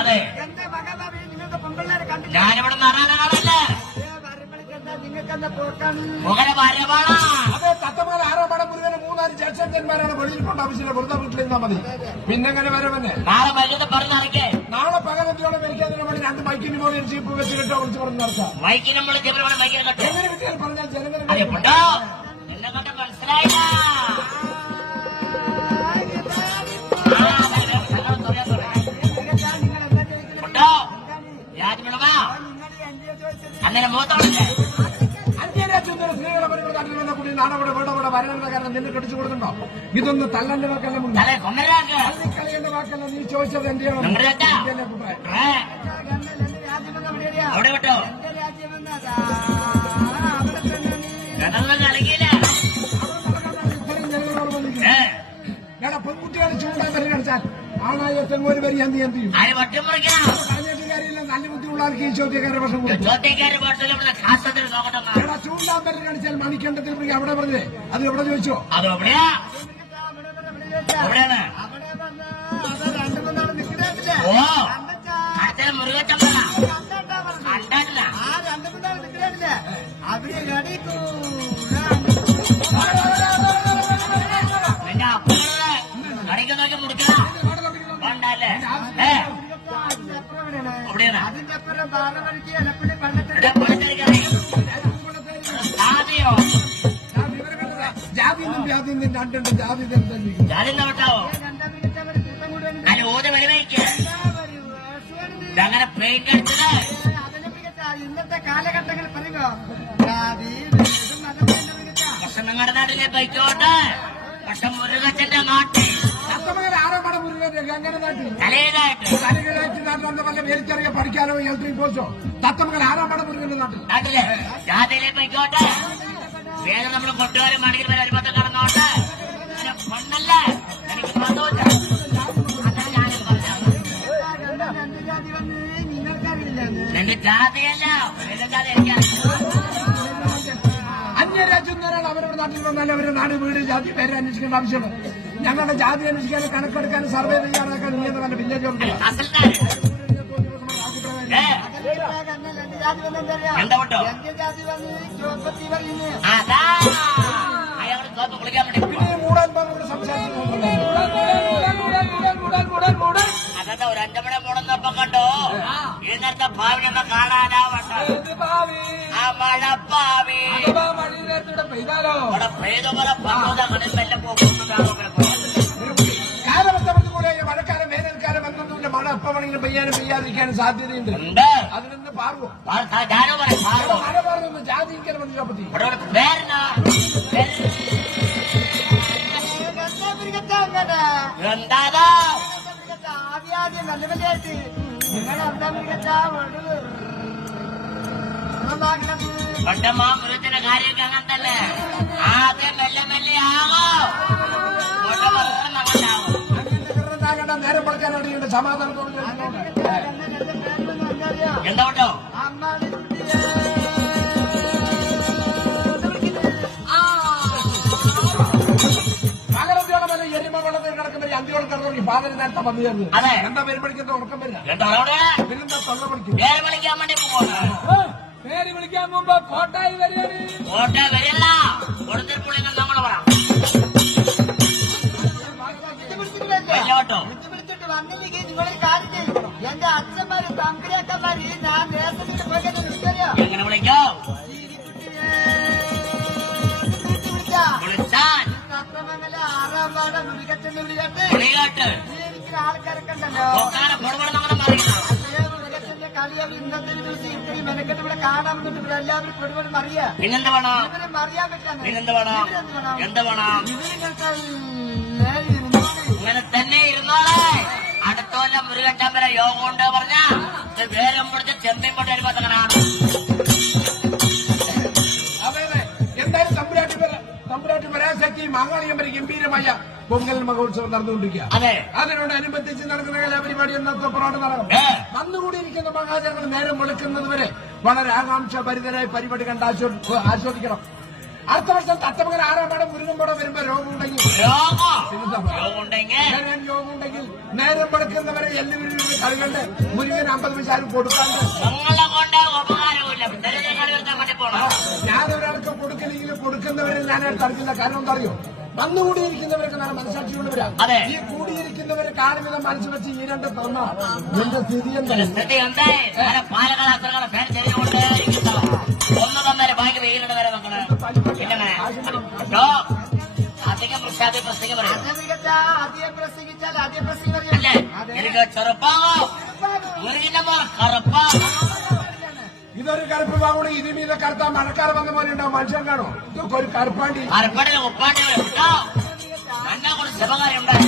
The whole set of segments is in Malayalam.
അതെ, ഞാനിവിടെ നടനാളല്ല, മുഖല ഭാര്യമാണ്. അതെ, തത്തമംഗലം 6-ാം പടം മുരുകന് 3-4 ജ്യേഷ്ഠന്മാരാണ് വെളിയിൽ കൊണ്ട് ആവശ്യമില്ല, വെറുതെ വീട്ടിലിരുന്നാ മതി. പിന്നെങ്ങനെ വരവന്നെ നാളെ വലുത് പറഞ്ഞറിയിക്കേ. നാളെ പകലത്തോടെ മരിക്കാതിന് വേണ്ടി 2 മൈക്കിന് പോലെ ചീപ്പ് വെച്ച് കിട്ടോ വിളിച്ച് പറഞ്ഞ് നടക്കാം. മൈക്കിനും മൈക്കിനെ കെട്ടോ എങ്ങനെ കിട്ടിയാൽ പറഞ്ഞാൽ ജനങ്ങൾ എന്നെ കണ്ട് മനസ്സിലായില്ല. അങ്ങനെ മൂത്തോളല്ലേ സ്ത്രീകളെ പരിപാടി കൂടി നാടവിടെ വേടവിടെ വരണമെന്ന കാരണം നിന്നെ കെട്ടിച്ചു കൊടുക്കണ്ടോ? ഇതൊന്ന് തള്ളന്റെ വാക്കല്ല, കളിയുടെ വാക്കല്ല. നീ ചോദിച്ചത് എന്റെയാണ്. അവിടെ കേട്ടോ പെൺകുട്ടികളെ ചൂടാൻ വരെ കളിച്ചാൽ ആണായ തെങ്ങോര് വരി എന്ത് ചെയ്യും? കാര്യമില്ല, നല്ല ബുദ്ധിയുള്ള ആൾക്ക് ഈ ചോദ്യക്കാരെ വർഷം ചൂണ്ടാൻ വരെ കളിച്ചാൽ മണിക്കണ്ടത്തിൽ അവിടെ പറഞ്ഞേ. അത് എവിടെ ചോദിച്ചോ? കടിക്ക് നോക്കി മുടിക്കണം ഉണ്ടല്ലേ? ജാതി ജാതി നോട്ടാവോ? അതിന് ഊത് വെളിവയ്ക്ക് അങ്ങനെ പെയിന്റ് അടിച്ചത് ഇന്നത്തെ കാലഘട്ടങ്ങളിൽ പറയുക പക്ഷെ നിങ്ങളുടെ നാട്ടിലെ ബൈക്കോട്ട്, പക്ഷെ മുരുകച്ചന്റെ നാട്ടിൽ തലയിലായിട്ട് വല്ല വേലിച്ചറിയ പഠിക്കാനോ ഇലക്ട്രിക് കോഴ്സോ തത്തമംഗലം 6-ാം പടം മുരുകന്റെ നാട്ടിലെ ജാതിയിലെ ബൈക്കോട്ട് വേറെ നമ്മൾ കൊണ്ടുവരും മണിക്ക് വരെ അരിപ്പത്ത് കടന്നോട്ട് പൊണ്ണല്ല എനിക്ക് തോന്നില്ല. എന്റെ ജാതിയല്ല ജാതി അന്യരാജ്യം ഒരാൾ അവരുടെ നാട്ടിൽ വന്നാൽ അവരുടെ നാട് വീട് ജാതി പേര് അന്വേഷിക്കേണ്ട ആവശ്യമാണ്. ഞങ്ങളുടെ ജാതി അന്വേഷിക്കാനും കണക്കെടുക്കാനും സർവേ ചെയ്യാനൊക്കെ നീ നല്ല വില്ലേജ് എന്താ കേട്ടോ അയാളോട് തോപ്പ് കുളിക്കാൻ വേണ്ടി പിന്നെ മൂടാൻ പോകുന്ന സംസാരിച്ചു. അതെന്താ ഒരു 5 മണി മൂടുന്നപ്പം കണ്ടോ? ഈ നേരത്തെ ഭാവി നമ്മ കാണാനാവണ്ട. ആ മഴപ്പാവി അവിടെ പെയ്ത പോലെ പറഞ്ഞ മെല്ലെ കാലവർഷപോലെ മഴക്കാലം വേനൽക്കാലം എന്നൊന്നുമില്ല. മഴ എപ്പോഴെങ്കിലും പെയ്യാനും പെയ്യാതിരിക്കാനും സാധ്യതയുണ്ട്. അതിനൊന്ന് പാർവോ മഴ പാർന്നു ജാതിരിക്കാൻ വന്നില്ല. പറ്റി എന്താ ആദ്യം നല്ല വലിയായിട്ട് നിങ്ങൾ എന്താ മികച്ച പണ്ടമ്മ മൃഗത്തിന്റെ കാര്യമൊക്കെ അങ്ങനെ തന്നെ. ആദ്യം മെല്ലെ മെല്ലെ ആകോ നേരം പഠിക്കാൻ വേണ്ടിയുണ്ട് സമാധാനത്തോടെ. എന്താ കേട്ടോ പകലത്തോളം എരിമ വെള്ളത്തിൽ കിടക്കുന്ന അന്തിയോളം കിടന്നു പാതിരി നേരത്തെ വന്നു ചേർന്ന്. എന്താ പേര് പഠിക്കുന്ന ഉറക്കം വരുന്ന പിന്നെന്താ തൊള്ള പഠിക്കും. പേര് വിളിക്കാൻ വേണ്ടി പേര് വിളിക്കാൻ മുമ്പ് കോട്ടായി വരികയാണ്. കോട്ട വരില്ല കൊടുത്തിൽ പുള്ളി നമ്മളെ പറയാം കേട്ടോ. വന്നില്ലെങ്കിൽ നിങ്ങളൊരു കാര്യം ചെയ്യും. എന്റെ അച്ഛന്മാര് തമ്പുരാക്കന്മാര് ഞാൻ നേരത്തെ പോയി വിളിക്കറിയോ? എങ്ങനെ വിളിക്കോ? തത്തമംഗലം 6-ാം പാടം മുരുകച്ചന്റെ വിളികട്ട് എനിക്ക് ആൾക്കാരൊക്കെ ഉണ്ടല്ലോ. മുരുകച്ചന്റെ കളികൾ ഇന്നത്തെ ദിവസം ഇത്രയും മെനക്കെട്ട് ഇവിടെ കാണാൻ വന്നിട്ട് ഇവിടെ എല്ലാവരും പെടുവരും അറിയാം. പിന്നെന്ത് വേണം? ഇവരും അറിയാൻ പറ്റാണ്. പിന്നെന്ത് വേണം? എന്ത് വേണം? ഇങ്ങനെ തന്നെ ഇരുന്നോളെ. അടുത്ത കൊല്ലം മുരുകച്ചമ്പല യോഗം ഉണ്ട് പറഞ്ഞ വേരം പിടിച്ച് ചെമ്പി പൊട്ടി അരിപ്പത്തകനാണ്. അതെ അതെ, എന്തായാലും തമ്പുരാട്ടി പരാശക്തി മാങ്ങാളിയം വരെ ഗംഭീരമായ പൊങ്കൽ മഹോത്സവം നടന്നുകൊണ്ടിരിക്കുക. അതെ, അതിനോടനുബന്ധിച്ച് നടക്കുന്ന കലാപരിപാടി എന്നത്തെ പുറത്ത് നടക്കും. വന്നുകൂടിയിരിക്കുന്ന മഹാജനങ്ങൾ നേരം വെളുക്കുന്നത് വരെ വളരെ ആകാംക്ഷഭരിതരായി പരിപാടി കണ്ട് ആസ്വദിക്കണം. അടുത്ത വർഷം തത്തമംഗലം 6-ാം പാടം മുരുകമ്പടം വരുമ്പോ രോഗമുണ്ടെങ്കിൽ നേരം വെളുക്കുന്നവരെ എല്ലാവരും കളികണ്ട് മുരുകൻ 50 പൈസ കൊടുക്കാണ്ട് ഞാനൊരാൾക്ക് കൊടുക്കലെങ്കിലും കൊടുക്കുന്നവരെ ഞാൻ തടുക്കില്ല. കാരണം എന്താ അറിയോ, വന്നുകൂടിയിരിക്കുന്നവരൊക്കെ നല്ല മനസ്സാക്ഷിയുള്ളവരാണ്. ഈ കൂടിയിരിക്കുന്നവരെ കാലുവിധം മനസ്സ് വെച്ച് ഈ രണ്ട് തന്ന എന്റെ സ്ഥിതി ഒന്ന് തന്നേരെ ബാക്കി വെയിലുണ്ട് വരെ മക്കള്. അധികം പ്രസിംഗം അല്ലേ? എനിക്ക് ചെറുപ്പാകോ മുരുകിന്റെ മോർ കറുപ്പാകോ. ഇതൊരു കറുപ്പ് പാകൂടെ ഇതിമീത കറുത്ത മഴക്കാർ വന്ന പോലെ ഉണ്ടാവും. മനുഷ്യൻ കാണോ ഇതൊക്കെ ഒരു കറുപ്പാണ്ടി ഉപ്പാണ്ടി എന്നെ കൊണ്ട് ശുഭകാര്യം ഉണ്ടായി.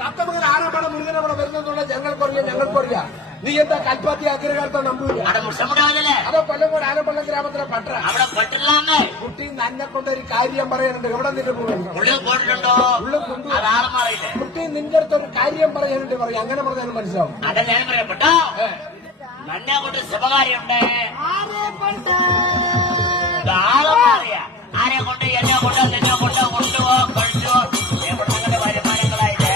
തത്തമംഗലം 6-ാം പാടം മുരുകനവിടെ വരുന്നതുള്ള ഞങ്ങൾക്കറിയാം. നീ എന്താ കൽപ്പാത്തി അഗ്രഹാരത്തെ നമ്പൂരില്ല അതോ കൊല്ലംകോട് ആലപ്പള്ളം ഗ്രാമത്തിലെ പട്ട അവിടെ പട്ടില്ലാന്ന് കുട്ടി നന്നെ കൊണ്ടൊരു കാര്യം പറയാനുണ്ട്. എവിടെ നിന്റെ പോയിട്ടുണ്ടോ? കുട്ടി നിന്റെ അടുത്ത് ഒരു കാര്യം പറയാനുണ്ട്. പറയും അങ്ങനെ പറഞ്ഞാലും മനസ്സിലാവും. അതല്ല ഞാൻ പറയപ്പെട്ടോ, നന്നെ കൊണ്ട് ശുഭകാര്യമുണ്ട്. ആളറിയാ ആരെ കൊണ്ട് എന്നെ കൊണ്ട് നിന്നെ കൊണ്ട് കൊണ്ടുപോ കഴിച്ചോ എവിടെ വരുമാനങ്ങളായിട്ട്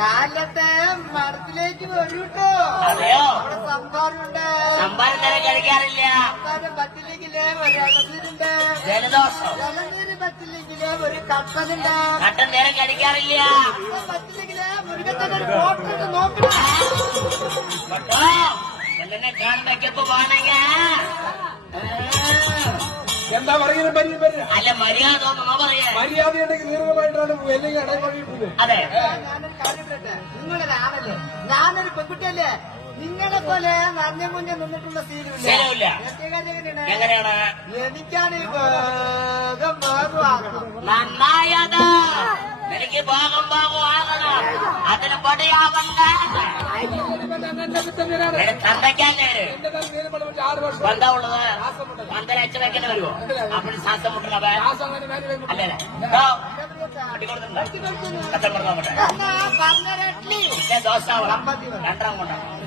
കാലത്തെ മരത്തിലേക്ക് വരൂട്ടോ. അതെയോ? അവിടെ സംഭാരമുണ്ട്. സംഭാരം തരം കഴിക്കാറില്ല. സംഭാരം പറ്റില്ലെങ്കിലേ ഒരു അകസിലുണ്ട്. ജലദോഷം ജലനീര് പറ്റില്ലെങ്കിലേ ഒരു കട്ടനുണ്ട്. കട്ടൻ നേരം കഴിക്കാറില്ല. പറ്റില്ലെങ്കിലേ മുരുകത്തിന്റെ ഒരു ഫോട്ടോ ഇട്ട് നോക്കണം. എന്നെ കാണുമ്പോ വേണമെങ്കിൽ എന്താ പറയുന്നത്? അല്ല മര്യാദ പറയാ. മര്യാദ ഉണ്ടെങ്കിൽ ദീർഘമായിട്ടാണ് അല്ലെങ്കിൽ ഇടപഴകിയിട്ടുള്ളത്. അതെ, ഞാനൊരു കാര്യം പറയട്ടെ. നിങ്ങളൊരാണല്ലേ, ഞാനൊരു പെൺകുട്ടിയല്ലേ. നിങ്ങളെ പോലെ നന്ദി മുന്നേ നിന്നിട്ടുള്ള ശീലമില്ല. എങ്ങനെയാണ്? എനിക്കാണ് വേഗം വേഗമാക്കണം. നന്നായത് എനിക്ക് ഭാഗം ആകണം. അതിന് പടിയാവണ്ട. തന്തയ്ക്കാൻ നേര് എന്താ ഉള്ളത്? പന്തലച്ച വെക്കണ വരുമോ? അപ്പോൾ ശ്വാസം മുട്ടണവ അല്ലേ? അടികൊടുത്തിട്ടുണ്ടോ? കത്തം കൊടുക്കാൻ പറ്റേ ദോശ 2 കൊണ്ടാണ്